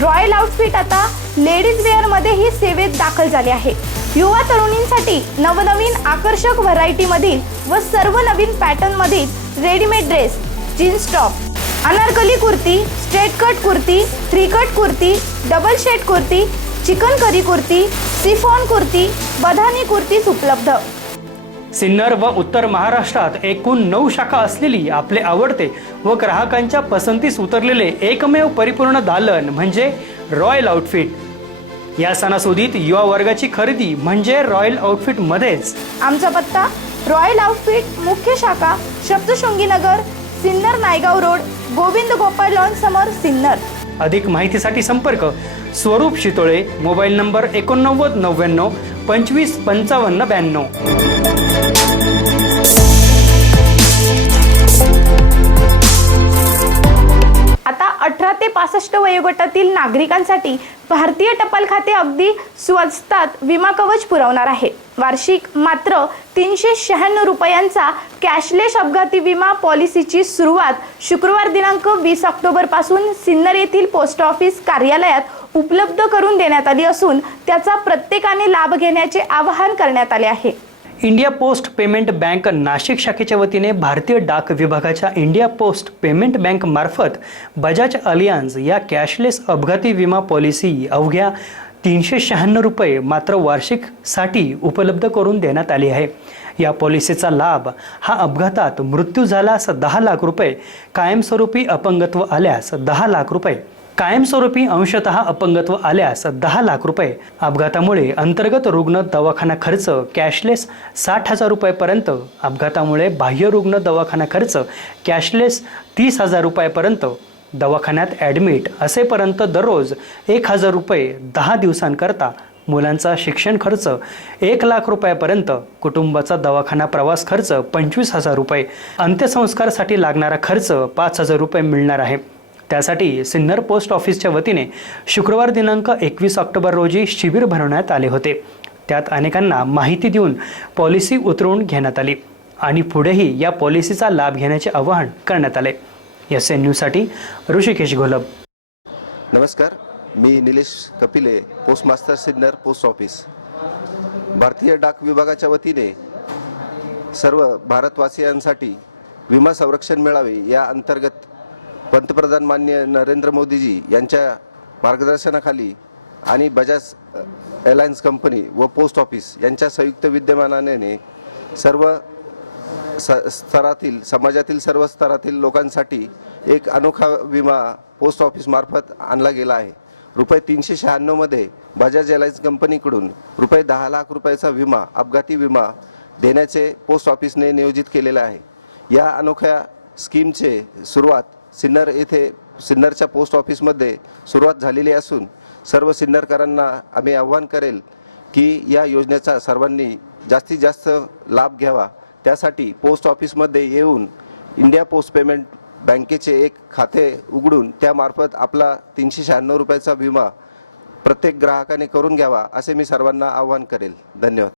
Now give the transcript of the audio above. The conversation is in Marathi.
रॉयल आउटफिट आता लेडीज वेअरमध्ये ही सेवेत दाखल झाले आहे. युवा तरुणींसाठी नवनवीन आकर्षक व्हरायटीमधील व सर्व नवीन पॅटर्नमधील readymade dress jeans top Anarkali kurti straight cut kurti three cut kurti double shade kurti chikankari kurti chiffon kurti बधानी कुर्तीज उपलब्ध. सिन्नर व उत्तर महाराष्ट्रात एकूण नऊ शाखा असलेली आपले आवडते व ग्राहकांच्या पसंतीस उतरलेले एकमेव परिपूर्ण दालन म्हणजे रॉयल आउटफिट. या सणासुदीत युवा वर्गाची खरेदी म्हणजे रॉयल आउटफिट मध्येच. आमचा पत्ता रॉयल आउटफिट मुख्य शाखा सप्तशृंगी नगर सिन्नर नायगाव रोड गोविंद गोपाळ लॉन समोर सिन्नर. अधिक माहितीसाठी संपर्क स्वरूप शितोळे मोबाईल नंबर एकोणनव्वद नव्याण्णव पंचवीस पंचावन्न ब्याण्णव. पासष्ट वयोगटातील नागरिकांसाठी भारतीय टपाल खाते अगदी स्वस्तात विमा कवच पुरवणार आहे. वार्षिक मात्र तीनशे शहाण्णव रुपयांचा कॅशलेस अपघाती विमा पॉलिसीची सुरुवात शुक्रवार दिनांक वीस ऑक्टोबरपासून सिन्नर येथील पोस्ट ऑफिस कार्यालयात उपलब्ध करून देण्यात आली असून त्याचा प्रत्येकाने लाभ घेण्याचे आवाहन करण्यात आले आहे. India Post Payment Bank Nashik शाखेच्या वतीने भारतीय डाक विभागाच्या इंडिया पोस्ट पेमेंट बँक मार्फत बजाज अलियान्स या कॅशलेस अपघाती विमा पॉलिसी अवघ्या तीनशे शहाण्णव रुपये मात्र वार्षिकसाठी उपलब्ध करून देण्यात आली आहे. या पॉलिसीचा लाभ हा अपघातात मृत्यू झाल्यास दहा लाख रुपये कायमस्वरूपी अपंगत्व आल्यास दहा लाख रुपये. कायमस्वरूपी अंशतः अपंगत्व आल्यास दहा लाख रुपये. अपघातामुळे अंतर्गत रुग्ण दवाखाना खर्च कॅशलेस साठ हजार रुपयेपर्यंत. अपघातामुळे बाह्य रुग्ण दवाखाना खर्च कॅशलेस तीस हजार रुपयापर्यंत. दवाखान्यात ॲडमिट असेपर्यंत दररोज एक हजार रुपये दहा दिवसांकरता. मुलांचा शिक्षण खर्च एक लाख रुपयापर्यंत. कुटुंबाचा दवाखाना प्रवास खर्च पंचवीस हजार रुपये. अंत्यसंस्कारासाठी लागणारा खर्च पाच हजार रुपये मिळणार आहे. त्यासाठी सिन्नर पोस्ट ऑफिसच्या वतीने शुक्रवार दिनांक एकवीस ऑक्टोबर रोजी शिबिर भरवण्यात आले होते. त्यात अनेकांना माहिती देऊन पॉलिसी उतरवून घेण्यात आली आणि पुढेही या पॉलिसीचा लाभ घेण्याचे आवाहन करण्यात आले. एस एन न्यूजसाठी ऋषिकेश घोलप. नमस्कार मी Nilesh Kapile post master Sinnar post office. भारतीय डाक विभागाच्या वतीने सर्व भारतवासियांसाठी विमा संरक्षण मिळावे या अंतर्गत पंतप्रधान मान्य नरेंद्र मोदीजी यांच्या मार्गदर्शनाखाली आणि बजाज एअरलाइन्स कंपनी व पोस्ट ऑफिस यांच्या संयुक्त विद्यमानाने सर्व स स्तरातील समाजातील सर्व स्तरातील लोकांसाठी एक अनोखा विमा पोस्ट ऑफिसमार्फत आणला गेला आहे. रुपये तीनशे शहाण्णवमध्ये बजाज एअरलाइन्स कंपनीकडून रुपये दहा लाख रुपयाचा विमा अपघाती विमा देण्याचे पोस्ट ऑफिसने नियोजित केलेले आहे. या अनोख्या स्कीमचे सुरुवात सिन्नर येथे सिन्नरच्या पोस्ट ऑफिसमध्ये सुरुवात झालेली असून सर्व सिन्नरकरांना आम्ही आव्हान करेल की या योजनेचा सर्वांनी जास्तीत जास्त लाभ घ्यावा. त्यासाठी पोस्ट ऑफिसमध्ये येऊन इंडिया पोस्ट पेमेंट बँकेचे एक खाते उघडून त्यामार्फत आपला तीनशे शहाण्णव रुपयाचा विमा प्रत्येक ग्राहकाने करून घ्यावा असे मी सर्वांना आवाहन करेल. धन्यवाद.